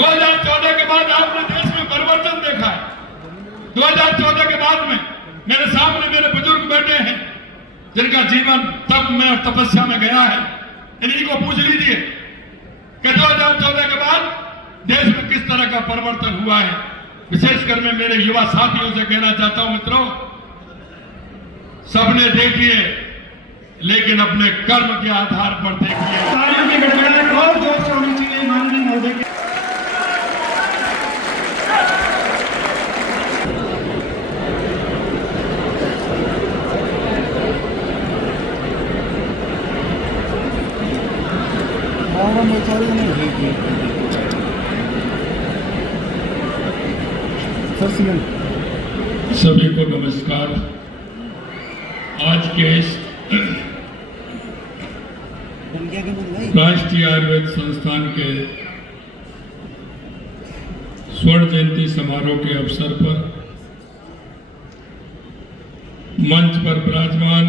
2014 के बाद आपने देश में परिवर्तन देखा है। 2014 के बाद में मेरे सामने मेरे बुजुर्ग बैठे हैं जिनका जीवन तप में और तपस्या में गया है। इन्हीं को पूछ लीजिए कि 2014 के बाद देश में किस तरह का परिवर्तन हुआ है। विशेषकर मैं मेरे युवा साथियों से कहना चाहता हूं, मित्रों, सबने देखिए लेकिन अपने कर्म के आधार पर देखिए। तालियों की गड़गड़ाहट और जोर से होनी चाहिए माननीय महोदय की। सभी को नमस्कार। आज के इस राष्ट्रीय आयुर्वेद संस्थान के स्वर्ण जयंती समारोह के अवसर पर मंच पर विराजमान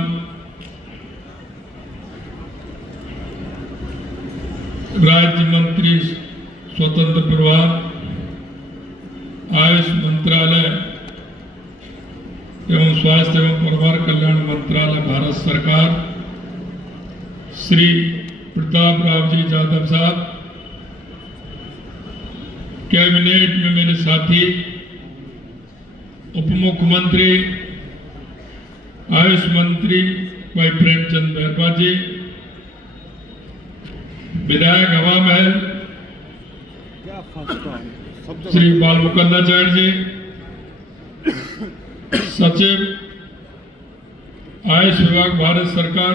राज्य मंत्री स्वतंत्र प्रभार आयुष मंत्रालय एवं स्वास्थ्य एवं परिवार कल्याण मंत्रालय भारत सरकार, श्री प्रताप राव जी यादव साहब, कैबिनेट में मेरे साथी उप मुख्यमंत्री आयुष मंत्री भाई प्रेमचंद बैरवा जी, विधायक हवा महल श्री बाल मुकुंदाचार्य जी, सचिव आयुष विभाग भारत सरकार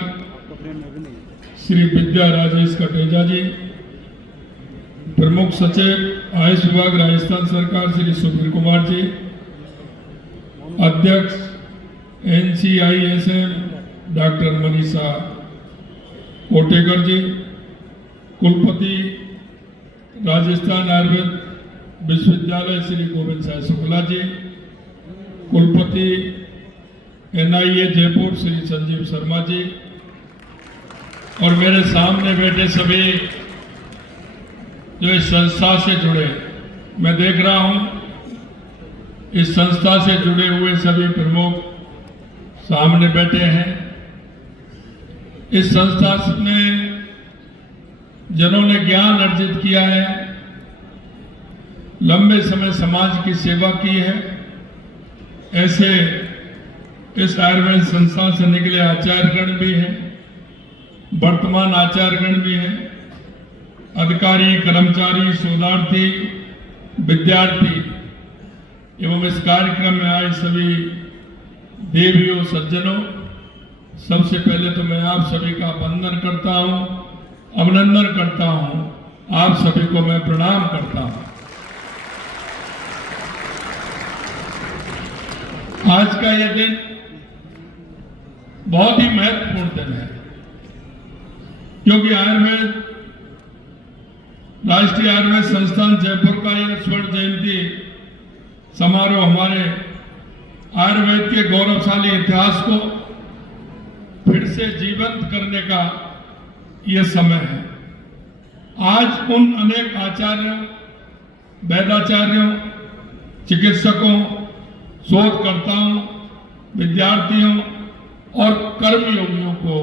श्री विद्या राजेश कटेजा जी, प्रमुख सचिव आयुष विभाग राजस्थान सरकार श्री सुधीर कुमार जी, अध्यक्ष NCISM डॉक्टर मनीषा कोटेकर जी, कुलपति राजस्थान आयुर्वेद विश्वविद्यालय श्री गोविंद साय शुक्ला जी, कुलपति NIA जयपुर श्री संजीव शर्मा जी, और मेरे सामने बैठे सभी जो इस संस्था से जुड़े, मैं देख रहा हूं इस संस्था से जुड़े हुए सभी प्रमुख सामने बैठे हैं। इस संस्था में जिन्होंने ज्ञान अर्जित किया है, लंबे समय समाज की सेवा की है, ऐसे इस आयुर्वेद संस्था से निकले आचार्यगण भी हैं, वर्तमान आचार्यगण भी हैं, अधिकारी, कर्मचारी, शोधार्थी, विद्यार्थी एवं इस कार्यक्रम में आए सभी देवियों, सज्जनों, सबसे पहले तो मैं आप सभी का वंदन करता हूं, अभिनंदन करता हूं, आप सभी को मैं प्रणाम करता हूं। आज का यह दिन बहुत ही महत्वपूर्ण दिन है, क्योंकि आयुर्वेद राष्ट्रीय आयुर्वेद संस्थान जयपुर का यह स्वर्ण जयंती समारोह हमारे आयुर्वेद के गौरवशाली इतिहास को फिर से जीवंत करने का यह समय है। आज उन अनेक आचार्यों, वैदाचार्यों, चिकित्सकों, शोधकर्ताओं, विद्यार्थियों और कर्मयोगियों को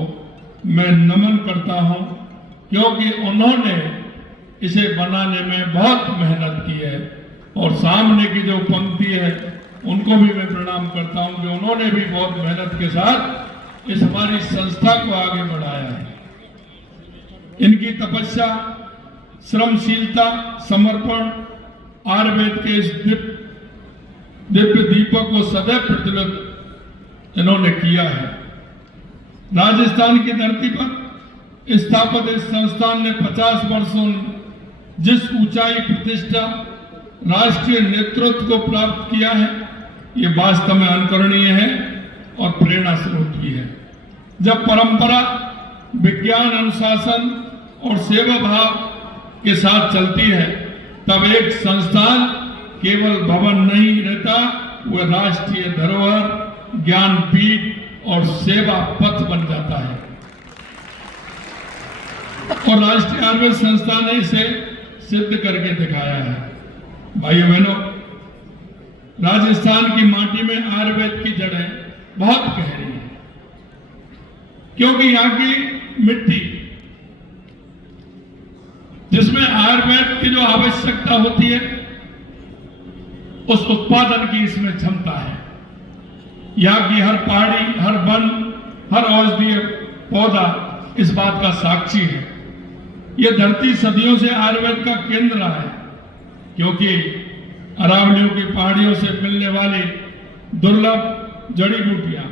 मैं नमन करता हूं, क्योंकि उन्होंने इसे बनाने में बहुत मेहनत की है। और सामने की जो पंक्ति है उनको भी मैं प्रणाम करता हूं कि उन्होंने भी बहुत मेहनत के साथ इस हमारी संस्था को आगे बढ़ाया है। इनकी तपस्या, श्रमशीलता, समर्पण आयुर्वेद के इस दिव्य दीपक को सदैव प्रज्वलित इन्होंने किया है। राजस्थान की धरती पर स्थापित इस संस्थान ने 50 वर्षों जिस ऊंचाई, प्रतिष्ठा, राष्ट्रीय नेतृत्व को प्राप्त किया है, ये वास्तव में अनुकरणीय है और प्रेरणा स्रोत भी है। जब परंपरा, विज्ञान, अनुशासन और सेवा भाव के साथ चलती है, तब एक संस्थान केवल भवन नहीं रहता, वह राष्ट्रीय धरोहर, ज्ञानपीठ और सेवा पथ बन जाता है। और राष्ट्रीय आयुर्वेद संस्थान ने इसे सिद्ध करके दिखाया है। भाइयों बहनों, राजस्थान की माटी में आयुर्वेद की जड़ें बहुत गहरी हैं, क्योंकि यहाँ की मिट्टी जिसमें आयुर्वेद की जो आवश्यकता होती है उस उत्पादन की इसमें क्षमता है। यहाँ की हर पहाड़ी, हर वन, हर औषधीय पौधा इस बात का साक्षी है। यह धरती सदियों से आयुर्वेद का केंद्र रहा है, क्योंकि अरावलियों की पहाड़ियों से मिलने वाली दुर्लभ जड़ी बूटियां,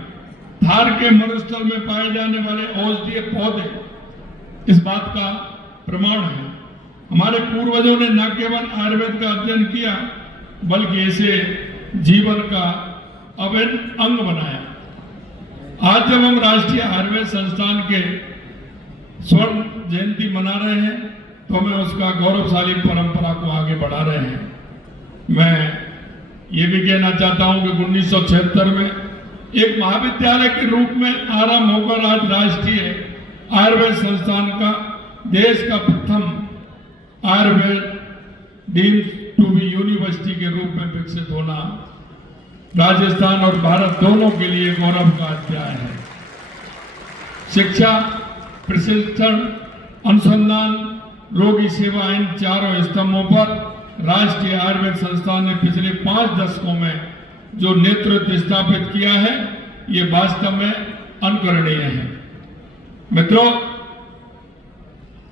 थार के मरुस्थल में पाए जाने वाले औषधीय पौधे इस बात का प्रमाण है। हमारे पूर्वजों ने न केवल आयुर्वेद का अध्ययन किया, बल्कि इसे जीवन का अभिन्न अंग बनाया। आज जब हम राष्ट्रीय आयुर्वेद संस्थान के स्वर्ण जयंती मना रहे हैं, तो हमें उसका गौरवशाली परंपरा को आगे बढ़ा रहे हैं। मैं ये भी कहना चाहता हूं कि 1976 में एक महाविद्यालय के रूप में आरंभ होकर आज राष्ट्रीय आयुर्वेद संस्थान का देश का प्रथम Ayurveda deemed to be university के रूप में विकसित होना राजस्थान और भारत दोनों के लिए गौरव का अध्याय है। शिक्षा, प्रशिक्षण, अनुसंधान, रोगी सेवा, इन चारों स्तंभों पर राष्ट्रीय आयुर्वेद संस्थान ने पिछले 5 दशकों में जो नेतृत्व स्थापित किया है, ये वास्तव में अनुकरणीय है। मित्रों,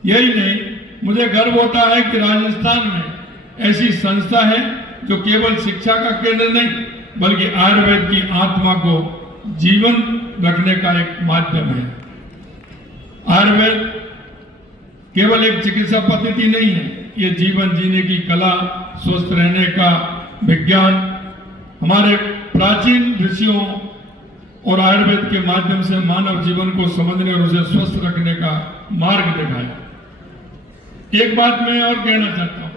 यही नहीं, मुझे गर्व होता है कि राजस्थान में ऐसी संस्था है जो केवल शिक्षा का केंद्र नहीं, बल्कि आयुर्वेद की आत्मा को जीवन रखने का एक माध्यम है। आयुर्वेद केवल एक चिकित्सा पद्धति नहीं है, ये जीवन जीने की कला, स्वस्थ रहने का विज्ञान। हमारे प्राचीन ऋषियों और आयुर्वेद के माध्यम से मानव जीवन को समझने और उसे स्वस्थ रखने का मार्ग दिखाया। एक बात मैं और कहना चाहता हूं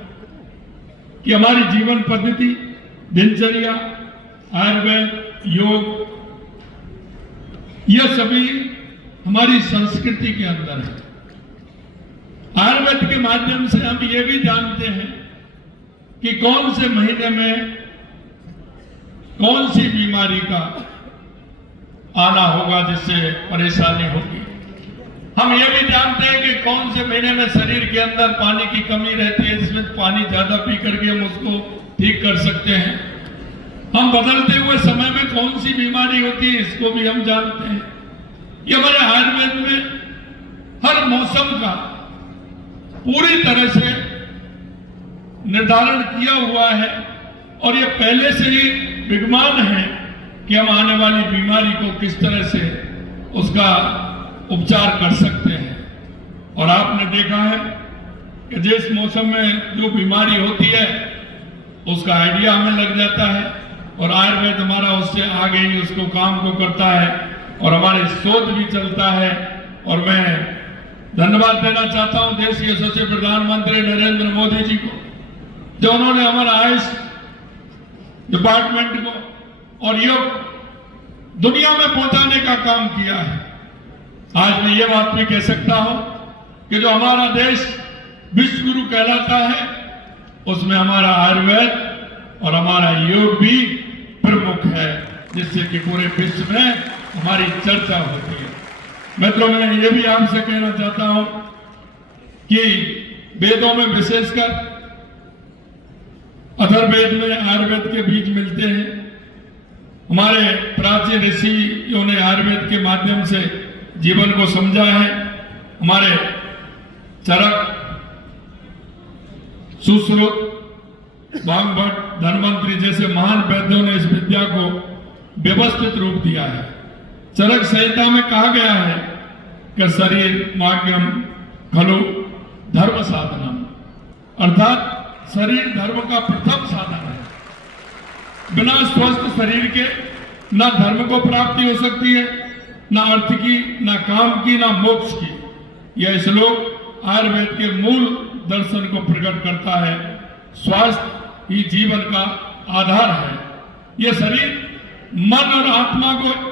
कि हमारी जीवन पद्धति, दिनचर्या, आयुर्वेद, योग, यह सभी हमारी संस्कृति के अंदर है। आयुर्वेद के माध्यम से हम ये भी जानते हैं कि कौन से महीने में कौन सी बीमारी का आना होगा जिससे परेशानी होगी। हम ये भी जानते हैं कि कौन से महीने में शरीर के अंदर पानी की कमी रहती है, जिसमें पानी ज्यादा पी करके हम उसको ठीक कर सकते हैं। हम बदलते हुए समय में कौन सी बीमारी होती है, इसको भी हम जानते हैं। ये हमारे आयुर्वेद में हर मौसम का पूरी तरह से निर्धारण किया हुआ है, और ये पहले से ही विद्यमान है कि हम आने वाली बीमारी को किस तरह से उसका उपचार कर सकते हैं। और आपने देखा है कि जिस मौसम में जो बीमारी होती है उसका आइडिया हमें लग जाता है, और आयुर्वेद हमारा उससे आगे ही उसको काम को करता है, और हमारे शोध भी चलता है। और मैं धन्यवाद देना चाहता हूं देश के यशस्वी प्रधानमंत्री नरेंद्र मोदी जी को, जो उन्होंने हमारा आयुष डिपार्टमेंट को और योग दुनिया में पहुंचाने का काम किया है। आज मैं ये बात भी कह सकता हूं कि जो हमारा देश विश्व गुरु कहलाता है, उसमें हमारा आयुर्वेद और हमारा योग भी प्रमुख है, जिससे कि पूरे विश्व में हमारी चर्चा होती है। मित्रों, मैं ये भी आपसे कहना चाहता हूं कि वेदों में विशेषकर अथर्ववेद में आयुर्वेद के बीज मिलते हैं। हमारे प्राचीन ऋषियों ने आयुर्वेद के माध्यम से जीवन को समझा है। हमारे चरक, सुश्रुत, वाग्भट, धन्वंतरी जैसे महान वैद्यों ने इस विद्या को व्यवस्थित रूप दिया है। चरक संहिता में कहा गया है कि शरीर मार्गम खलु धर्म साधनम, अर्थात शरीर धर्म का प्रथम साधन है। बिना स्वस्थ शरीर के ना धर्म को प्राप्ति हो सकती है, ना अर्थ की, ना काम की, ना मोक्ष की। यह श्लोक आयुर्वेद के मूल दर्शन को प्रकट करता है। स्वास्थ्य ही जीवन का आधार है। यह शरीर, मन और आत्मा को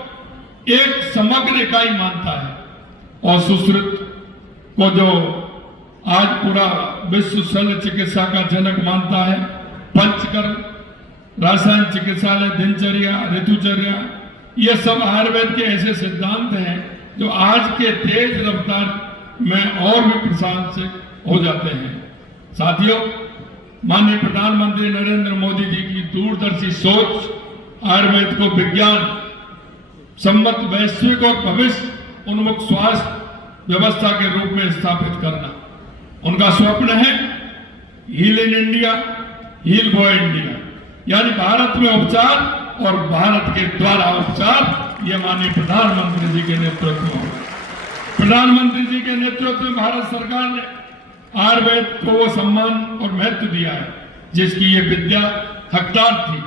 एक समग्र इकाई मानता है, और सुश्रुत को जो आज पूरा विश्व शल्य चिकित्सा का जनक मानता है। पंचकर्म, रासायन चिकित्सालय, दिनचर्या, ऋतुचर्या, ये सब आयुर्वेद के ऐसे सिद्धांत हैं जो आज के तेज रफ्तार में और भी प्रशंसित हो जाते हैं। साथियों, माननीय प्रधानमंत्री नरेंद्र मोदी जी की दूरदर्शी सोच आयुर्वेद को विज्ञान सम्मत वैश्विक और भविष्य उन्मुख स्वास्थ्य व्यवस्था के रूप में स्थापित करना। उनका स्वप्न है heal in India, heal for India, यानी भारत में उपचार और भारत के द्वारा उपचार। ये माननीय प्रधानमंत्री जी के नेतृत्व में, प्रधानमंत्री जी के नेतृत्व में भारत सरकार ने आयुर्वेद को वो सम्मान और महत्व दिया है जिसकी ये विद्या हकदार थी।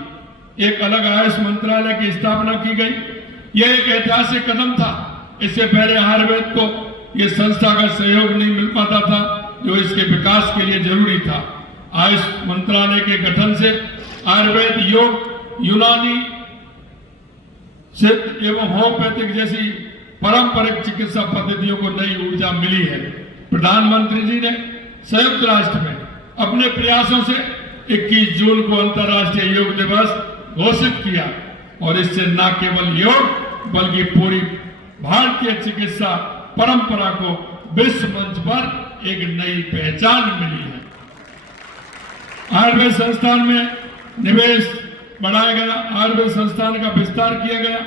एक अलग आयुष मंत्रालय की स्थापना की गई। यह एक ऐतिहासिक कदम था। इससे पहले आयुर्वेद को यह संस्थागत सहयोग नहीं मिल पाता था जो इसके विकास के लिए जरूरी था। आयुष मंत्रालय के गठन से आयुर्वेद, योग, यूनानी, सिद्ध एवं होम्योपैथिक जैसी पारंपरिक चिकित्सा पद्धतियों को नई ऊर्जा मिली है। प्रधानमंत्री जी ने संयुक्त राष्ट्र में अपने प्रयासों से 21 जून को अंतर्राष्ट्रीय योग दिवस घोषित किया और इससे न केवल योग बल्कि पूरी भारतीय चिकित्सा परंपरा को विश्व मंच पर एक नई पहचान मिली है। आयुर्वेद संस्थान में निवेश बढ़ाया गया, आयुर्वेद संस्थान का विस्तार किया गया।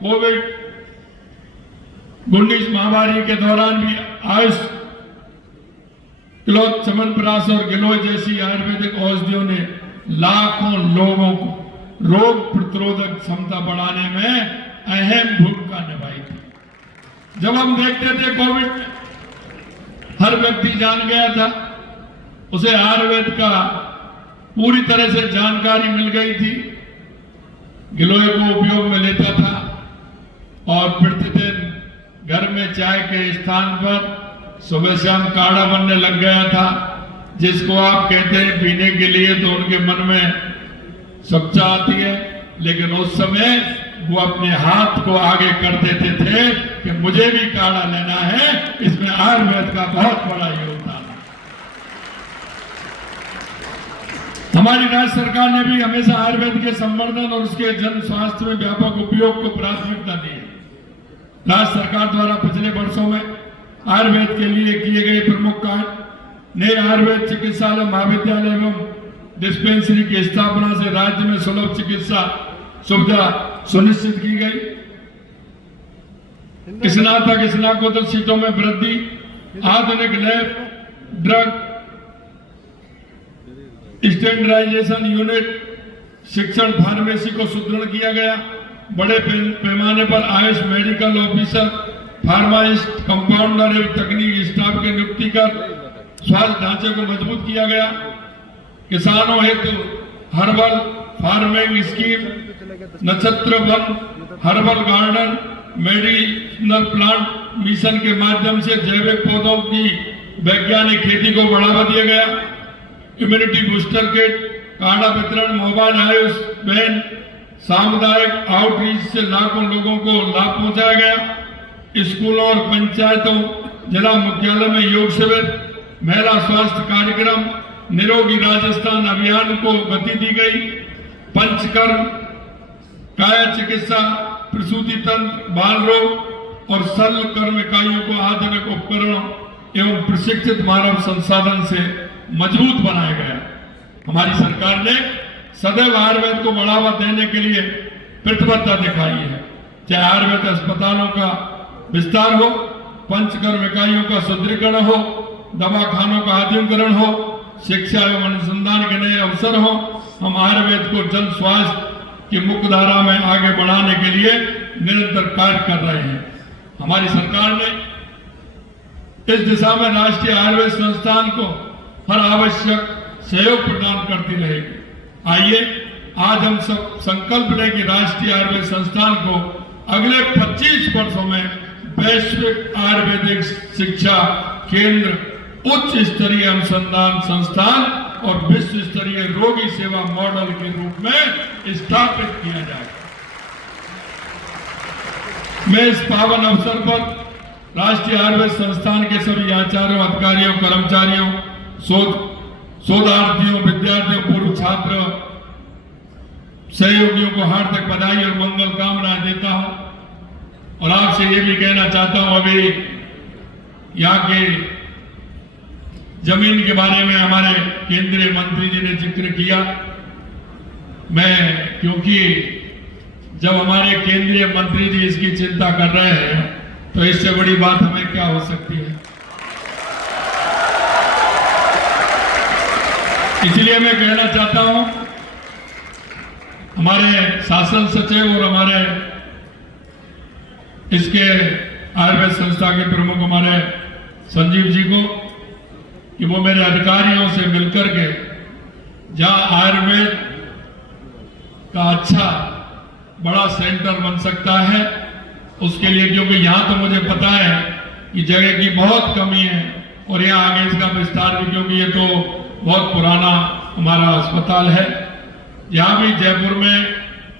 कोविड-19 महामारी के दौरान भी आयुष, क्लोथ, च्यवनप्राश और गिलोय जैसी आयुर्वेदिक औषधियों ने लाखों लोगों को रोग प्रतिरोधक क्षमता बढ़ाने में अहम भूमिका निभाई थी। जब हम देखते थे कोविड में हर व्यक्ति जान गया था, उसे आयुर्वेद का पूरी तरह से जानकारी मिल गई थी, गिलोय को उपयोग में लेता था और प्रतिदिन घर में चाय के स्थान पर सुबह शाम काढ़ा बनने लग गया था, जिसको आप कहते हैं पीने के लिए तो उनके मन में सच्चा आती है, लेकिन उस समय वो अपने हाथ को आगे कर देते थे कि मुझे भी काढ़ा लेना है। इसमें आयुर्वेद का बहुत बड़ा योगदान है। हमारी राज्य सरकार ने भी हमेशा आयुर्वेद के संवर्धन और उसके जन स्वास्थ्य में व्यापक उपयोग को प्राथमिकता दी है। राज्य सरकार द्वारा पिछले वर्षों में आयुर्वेद के लिए किए गए प्रमुख कार्य, नए आयुर्वेद चिकित्सालय, महाविद्यालय एवं डिस्पेंसरी की स्थापना से राज्य में सुलभ चिकित्सा सुविधा सुनिश्चित की गई। स्नातक स्नातकोत्तर सीटों में वृद्धि, आधुनिक लैब, ड्रग स्टैंडर्डाइजेशन यूनिट, शिक्षण, फार्मेसी को सुदृढ़ किया गया। बड़े पैमाने पर Ayush medical officer, pharmacist, compounder एवं तकनीकी स्टाफ की नियुक्ति कर स्वास्थ्य ढांचे को मजबूत किया गया। किसानों हेतु हर्बल फार्मिंग स्कीम, नक्षत्र one, herbal garden, medicinal plant mission के माध्यम से जैविक पौधों की वैज्ञानिक खेती को बढ़ावा दिया गया। इम्यूनिटी बूस्टर किट, काढ़ा वितरण, मोबाइल आयुष वैन, सामुदायिक आउटरीच से लाखों लोगों को लाभ पहुंचाया गया। स्कूलों और पंचायतों, जिला मुख्यालय में योग शिविर, महिला स्वास्थ्य कार्यक्रम, निरोगी राजस्थान अभियान को गति दी गई। पंचकर्म, काया चिकित्सा, प्रसूति तंत्र, बाल रोग और शल्य कर्म इकाइयों को आधुनिक उपकरणों एवं प्रशिक्षित मानव संसाधन से मजबूत बनाया गया। हमारी सरकार ने सदैव आयुर्वेद को बढ़ावा देने के लिए प्रतिबद्धता दिखाई है, चाहे आयुर्वेद अस्पतालों का विस्तार हो, पंचकर्म इकाइयों का सुदृढ़ीकरण हो, दवाखानों का आधुनिकीकरण हो, शिक्षा एवं अनुसंधान के नए अवसर हो। हम आयुर्वेद को जन स्वास्थ्य की मुख्य धारा में आगे बढ़ाने के लिए निरंतर कार्य कर रहे हैं। हमारी सरकार ने इस दिशा में राष्ट्रीय आयुर्वेद संस्थान को हर आवश्यक सहयोग प्रदान करती रहेगी। आइए आज हम सब संकल्प लें कि राष्ट्रीय आयुर्वेद संस्थान को अगले 25 वर्षों में वैश्विक आयुर्वेदिक शिक्षा केंद्र, उच्च स्तरीय अनुसंधान संस्थान और विश्व स्तरीय रोगी सेवा मॉडल के रूप में स्थापित किया जाए। मैं इस पावन अवसर पर राष्ट्रीय आयुर्वेद संस्थान के सभी आचार्यों, अधिकारियों, कर्मचारियों, शोधार्थियों, विद्यार्थियों, पूर्व छात्र, सहयोगियों को हार्दिक बधाई और मंगल कामनाएं देता हूं। और आपसे ये भी कहना चाहता हूं, अभी यहाँ के जमीन के बारे में हमारे केंद्रीय मंत्री जी ने जिक्र किया। क्योंकि जब हमारे केंद्रीय मंत्री जी इसकी चिंता कर रहे हैं तो इससे बड़ी बात हमें क्या हो सकती है। इसलिए मैं कहना चाहता हूं, हमारे शासन सचिव और हमारे इसके आयुर्वेद संस्था के प्रमुख हमारे संजीव जी को कि वो मेरे अधिकारियों से मिलकर के जहां आयुर्वेद का अच्छा बड़ा सेंटर बन सकता है उसके लिए, क्योंकि यहां तो मुझे पता है कि जगह की बहुत कमी है और यहाँ आगे इसका विस्तार भी, क्योंकि ये तो बहुत पुराना हमारा अस्पताल है। यहाँ भी जयपुर में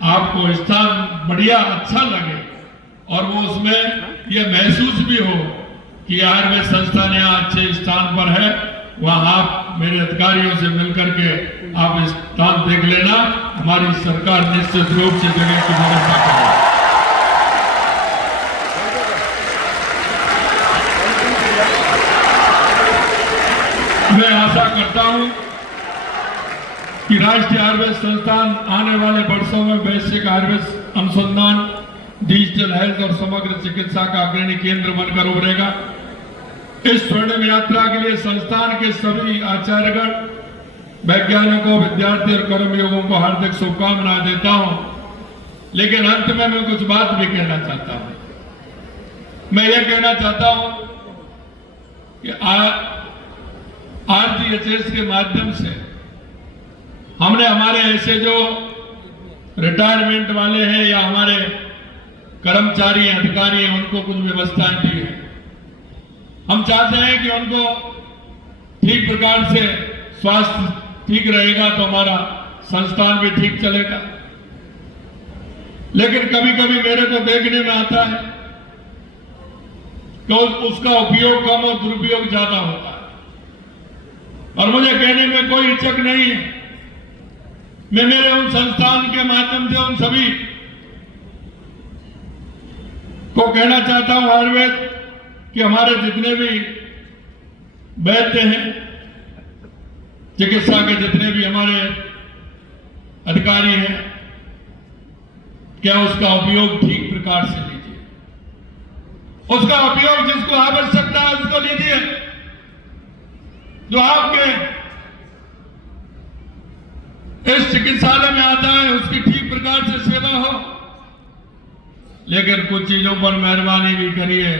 आपको स्थान बढ़िया अच्छा लगे और वो उसमें ये महसूस भी हो कि आयुर्वेद संस्थान यहाँ अच्छे स्थान पर है। वहां आप मेरे अधिकारियों से मिलकर के आप स्थान देख लेना। हमारी सरकार निश्चित रूप से जगह की व्यवस्था करेगी। मैं आशा करता हूं कि राष्ट्रीय आयुर्वेद संस्थान आने वाले वर्षों में वैश्विक आयुर्वेद अनुसंधान, डिजिटल हेल्थ और समग्र चिकित्सा का अग्रणी केंद्र बनकर उभरेगा। इस स्वर्णिम यात्रा के लिए संस्थान के सभी आचार्यगण, वैज्ञानिकों, विद्यार्थी और कर्मयोगियों को हार्दिक शुभकामनाएं देता हूं। लेकिन अंत में मैं कुछ बात भी कहना चाहता हूं। मैं ये कहना चाहता हूं कि RGHS के माध्यम से हमने हमारे ऐसे जो रिटायरमेंट वाले हैं या हमारे कर्मचारी अधिकारी हैं उनको कुछ व्यवस्थाएं दी है। हम चाहते हैं कि उनको ठीक प्रकार से स्वास्थ्य ठीक रहेगा तो हमारा संस्थान भी ठीक चलेगा। लेकिन कभी कभी मेरे को देखने में आता है कि उसका उपयोग कम और दुरुपयोग ज्यादा होता है। और मुझे कहने में कोई हिचक नहीं है। मैं मेरे उन संस्थान के माध्यम से उन सभी को कहना चाहता हूं आयुर्वेद कि हमारे जितने भी वैद्य हैं, चिकित्सा के जितने भी हमारे अधिकारी हैं, क्या उसका उपयोग ठीक प्रकार से लीजिए। उसका उपयोग जिसको आवश्यकता है उसको लीजिए। जो आपके इस चिकित्सालय में आता है उसकी ठीक प्रकार से सेवा हो। लेकिन कुछ चीजों पर मेहरबानी भी करिए।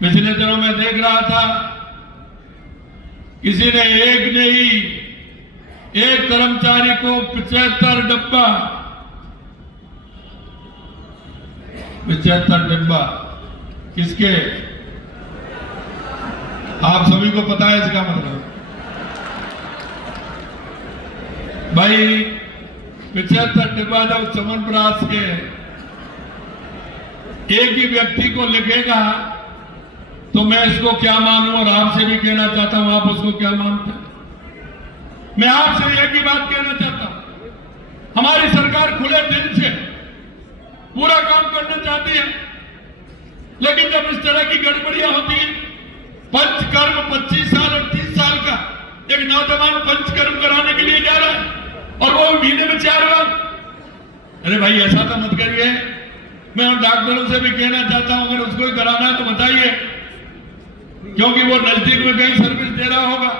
पिछले दिनों में देख रहा था किसी ने एक कर्मचारी को 75 डिब्बा किसके, आप सभी को पता है इसका मतलब। भाई 75 डिब्बा जब चमनप्राश के एक ही व्यक्ति को लिखेगा तो मैं इसको क्या मानूं। और आपसे भी कहना चाहता हूं, आप उसको क्या मानते हैं। मैं आपसे एक ही बात कहना चाहता हूं, हमारी सरकार खुले दिल से पूरा काम करना चाहती है, लेकिन जब इस तरह की गड़बड़ियां होती है, पंचकर्म 25 साल और 30 साल का एक नौजवान पंचकर्म कराने के लिए जा रहा है और वो महीने में 4 बार। अरे भाई ऐसा तो मत करिए। मैं उन डॉक्टरों से भी कहना चाहता हूं, अगर उसको ही कराना है तो बताइए, क्योंकि वो नजदीक में कहीं सर्विस दे रहा होगा,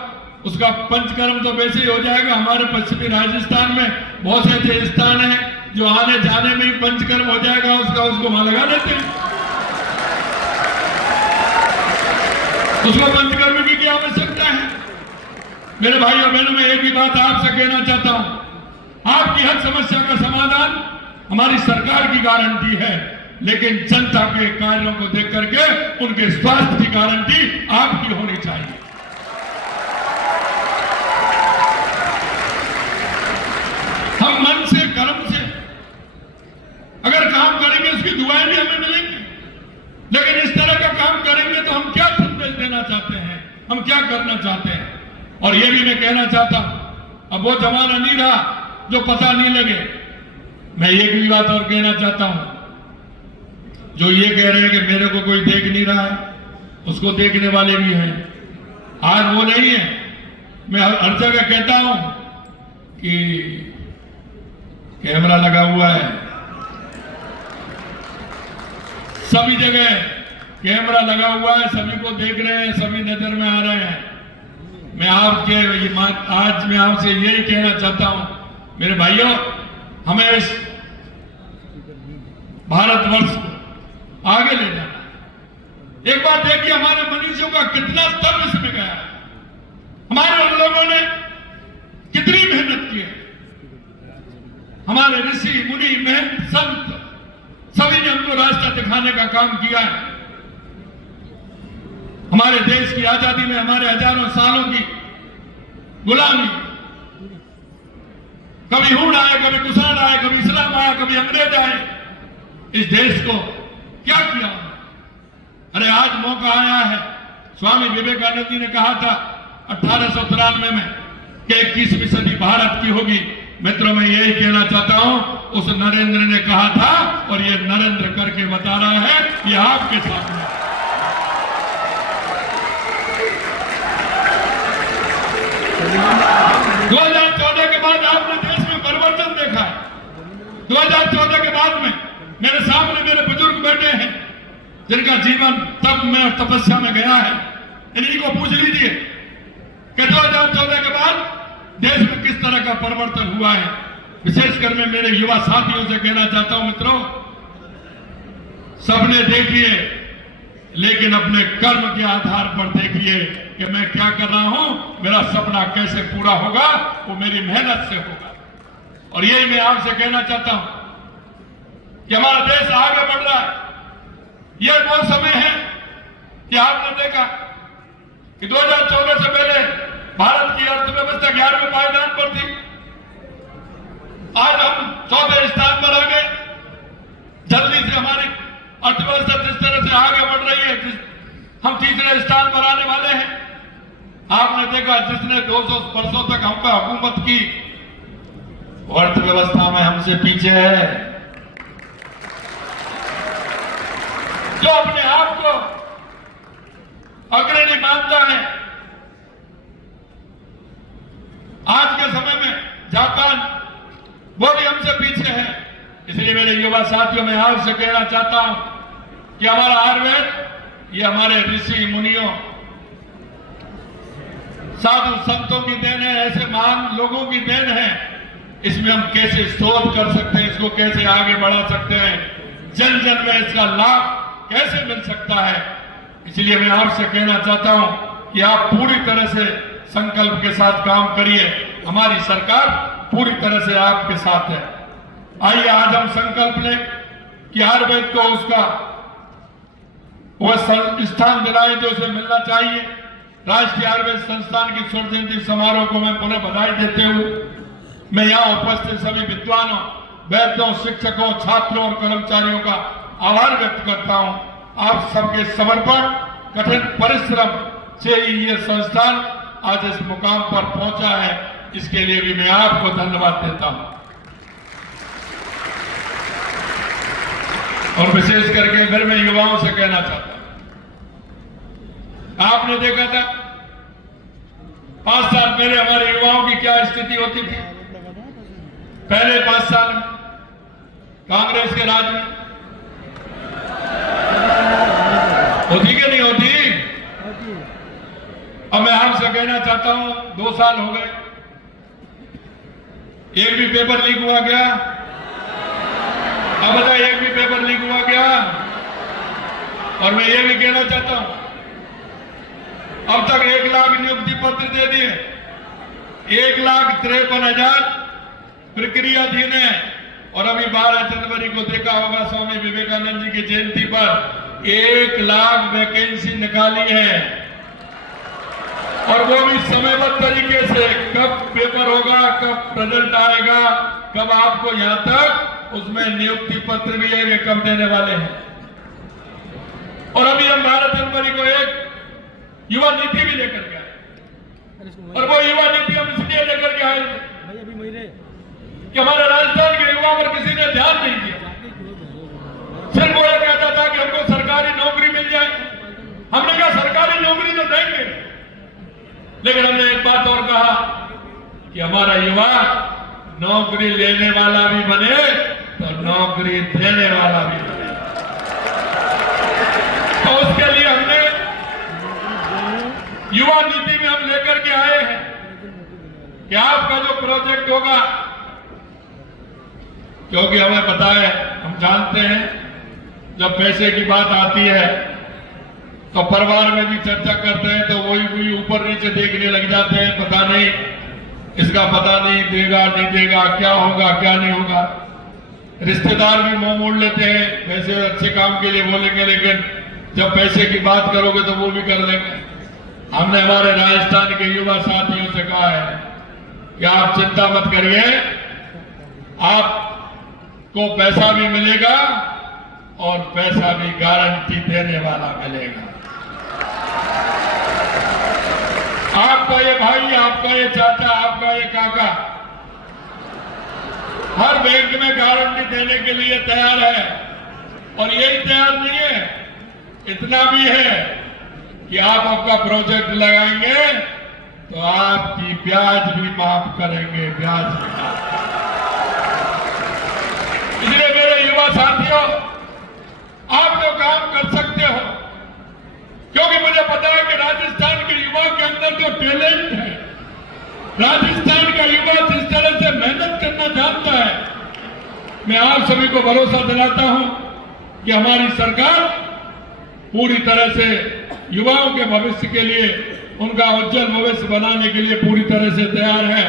उसका पंचकर्म तो वैसे ही हो जाएगा। हमारे पश्चिमी राजस्थान में बहुत से ऐसे स्थान हैं जो आने जाने में ही पंचकर्म हो जाएगा, उसको वहां लगा देते हैं। उसको पंचकर्म की क्या आवश्यकता है। मेरे भाई और बहनों, मैं एक ही बात आपसे कहना चाहता हूं, आपकी हर समस्या का समाधान हमारी सरकार की गारंटी है, लेकिन जनता के कार्यों को देख करके उनके स्वास्थ्य की गारंटी आपकी होनी चाहिए। हम मन से, कर्म से अगर काम करेंगे उसकी दुआएं भी हमें मिलेंगी। लेकिन इस तरह हम क्या करना चाहते हैं। और ये भी मैं कहना चाहता हूं, अब वो जमाना नहीं रहा जो पता नहीं लगे। मैं एक भी बात और कहना चाहता हूं, जो ये कह रहे हैं कि मेरे को कोई देख नहीं रहा है, उसको देखने वाले भी हैं। आज वो नहीं है। मैं हर जगह कहता हूं कि कैमरा लगा हुआ है, सभी जगह कैमरा लगा हुआ है, सभी को देख रहे हैं, सभी नजर में आ रहे हैं। मैं आज मैं आपसे यही कहना चाहता हूं, मेरे भाइयों, हमें इस भारतवर्ष को आगे ले जाना है। एक बार देखिए हमारे मनुष्यों का कितना स्तर इसमें गया है। हमारे उन लोगों ने कितनी मेहनत की है। हमारे ऋषि मुनि महंत संत सभी ने हमको रास्ता दिखाने का काम किया है। हमारे देश की आजादी में हमारे हजारों सालों की गुलामी, कभी हुण आए, कभी कुषाण आए, कभी इस्लाम आया, कभी अंग्रेज आए, इस देश को क्या किया। अरे आज मौका आया है। स्वामी विवेकानंद जी ने कहा था 1893 में कि 21वीं सदी भारत की होगी। मित्रों, मैं यही कहना चाहता हूं, उस नरेंद्र ने कहा था और ये नरेंद्र करके बता रहा है, ये आपके साथ में। है 2014 के बाद आपने देश में परिवर्तन देखा है। 2014 के बाद में मेरे सामने मेरे बुजुर्ग बैठे हैं जिनका जीवन तप में और तपस्या में गया है। इन्हीं को पूछ लीजिए कि 2014 के बाद देश में किस तरह का परिवर्तन हुआ है। विशेषकर मैं मेरे युवा साथियों से कहना चाहता हूं, मित्रों, सबने देखिए, लेकिन अपने कर्म के आधार पर देखिए कि मैं क्या कर रहा हूं, मेरा सपना कैसे पूरा होगा, वो मेरी मेहनत से होगा। और यही मैं आपसे कहना चाहता हूं कि हमारा देश आगे बढ़ रहा है। यह वो समय है कि आपने देखा कि 2014 से पहले भारत की अर्थव्यवस्था 11वें पायदान पर थी। आज हम 4थे स्थान पर आ गए। जल्दी से हमारी अर्थव्यवस्था जिस तरह से आगे बढ़ रही है, हम 3रे स्थान पर आने वाले हैं। आपने देखा जिसने 200 वर्षों तक हम पे हुकूमत की, अर्थव्यवस्था में हमसे पीछे है। जो अपने आप को अग्रणी मानता है, आज के समय में जापान, वो भी हमसे पीछे है। इसलिए मेरे युवा साथियों, मैं आपसे कहना चाहता हूं कि हमारा आयुर्वेद, ये हमारे ऋषि मुनियों, साधु संतों की देन है, ऐसे महान लोगों की देन है। इसमें हम कैसे शोध कर सकते हैं, इसको कैसे आगे बढ़ा सकते हैं, जन जन में इसका लाभ कैसे मिल सकता है। इसलिए मैं आपसे कहना चाहता हूं कि आप पूरी तरह से संकल्प के साथ काम करिए। हमारी सरकार पूरी तरह से आपके साथ है। आइए आज हम संकल्प लें कि आयुर्वेद को उसका वह स्थान दिलाएं जो उसे मिलना चाहिए। राष्ट्रीय आयुर्वेद संस्थान की स्वर्ण जयंती समारोह को मैं पुनः बधाई देते हुए मैं यहाँ उपस्थित सभी विद्वानों, वैद्यों, शिक्षकों, छात्रों और कर्मचारियों का आभार व्यक्त करता हूँ। आप सबके समर्पण, कठिन परिश्रम से ही ये संस्थान आज इस मुकाम पर पहुंचा है। इसके लिए भी मैं आपको धन्यवाद देता हूं। और विशेष करके फिर मैं युवाओं से कहना चाहता हूं, आपने देखा था 5 साल पहले हमारे युवाओं की क्या स्थिति होती थी। पहले 5 साल में कांग्रेस के राज में होती कि नहीं होती। अब मैं आपसे कहना चाहता हूं, 2 साल हो गए, एक भी पेपर लीक हुआ क्या? अब बताइए, एक भी पेपर लीक हुआ क्या? और मैं ये भी कहना चाहता हूं, अब तक 1 लाख नियुक्ति पत्र दे दिए, 1,53,000 प्रक्रियाधीन है। और अभी 12 जनवरी को देखा होगा, स्वामी विवेकानंद जी की जयंती पर 1 लाख वैकेंसी निकाली है। और वो भी समयबद्ध तरीके से, कब पेपर होगा, कब रिजल्ट आएगा, कब आपको यहां तक उसमें नियुक्ति पत्र भी है, कब देने वाले हैं। और अभी हम 12 जनवरी को एक युवा नीति भी लेकर के आए। और वो युवा नीति हम इसलिए लेकर के आए कि हमारे राजस्थान के युवा पर किसी ने ध्यान नहीं दिया। सिर्फ वो ये कहता था कि हमको सरकारी नौकरी मिल जाए। हमने कहा सरकारी नौकरी तो देंगे, लेकिन हमने एक बात और कहा कि हमारा युवा नौकरी लेने वाला भी बने तो नौकरी देने वाला भी बने। तो उसके लिए हमने युवा नीति में हम लेकर के आए हैं कि आपका जो प्रोजेक्ट होगा, क्योंकि हमें पता है, हम जानते हैं जब पैसे की बात आती है तो परिवार में भी चर्चा करते हैं तो वही ऊपर नीचे देखने लग जाते हैं, पता नहीं इसका पता नहीं देगा नहीं देगा, क्या होगा क्या नहीं होगा। रिश्तेदार भी मुंह मोड़ लेते हैं, पैसे अच्छे काम के लिए बोलेंगे, लेकिन जब पैसे की बात करोगे तो वो भी कर लेंगे। हमने हमारे राजस्थान के युवा साथियों से कहा है कि आप चिंता मत करिए, आपको पैसा भी मिलेगा और पैसा भी गारंटी देने वाला मिलेगा। आपका ये भाई, आपका ये चाचा, आपका ये काका हर बैंक में गारंटी देने के लिए तैयार है। और यही तैयार नहीं है, इतना भी है कि आप आपका प्रोजेक्ट लगाएंगे तो आपकी ब्याज भी माफ करेंगे, ब्याज भी माफ। इसलिए मेरे युवा साथियों, आप जो काम कर सकते हो, क्योंकि मुझे पता है कि राजस्थान के युवा के अंदर जो टैलेंट है, राजस्थान का युवा जिस तरह से मेहनत करना जानता है, मैं आप सभी को भरोसा दिलाता हूं कि हमारी सरकार पूरी तरह से युवाओं के भविष्य के लिए, उनका उज्जवल भविष्य बनाने के लिए पूरी तरह से तैयार है।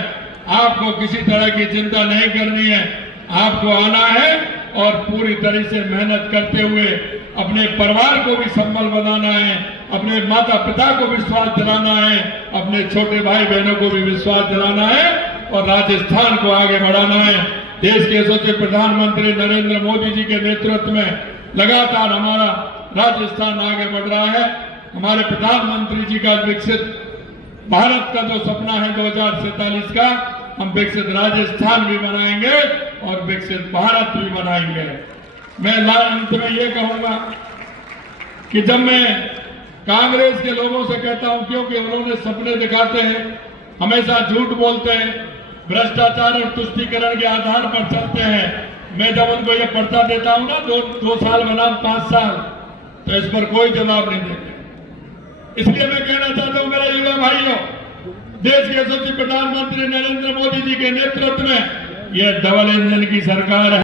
आपको किसी तरह की चिंता नहीं करनी है, आपको आना है और पूरी तरह से मेहनत करते हुए अपने परिवार को भी संबल बनाना है, अपने माता पिता को विश्वास दिलाना है, अपने छोटे भाई बहनों को भी विश्वास दिलाना है और राजस्थान को आगे बढ़ाना है। देश के यशस्वी प्रधानमंत्री नरेंद्र मोदी जी के नेतृत्व में लगातार हमारा राजस्थान आगे बढ़ रहा है। हमारे प्रधानमंत्री जी का विकसित भारत का जो सपना है 2047 का, हम विकसित राजस्थान भी बनाएंगे और विकसित भारत भी बनाएंगे। मैं अंत में ये कहूंगा कि जब मैं कांग्रेस के लोगों से कहता हूं, क्योंकि उन्होंने सपने दिखाते हैं, हमेशा झूठ बोलते हैं, भ्रष्टाचार और तुष्टीकरण के आधार पर चलते हैं, मैं जब उनको ये पर्चा देता हूं ना, 2 साल बनाम 5 साल, तो इस पर कोई जवाब नहीं देते। इसलिए मैं कहना चाहता हूं मेरे युवा भाइयों, देश के यशस्वी प्रधानमंत्री नरेंद्र मोदी जी के नेतृत्व में यह डबल इंजन की सरकार है।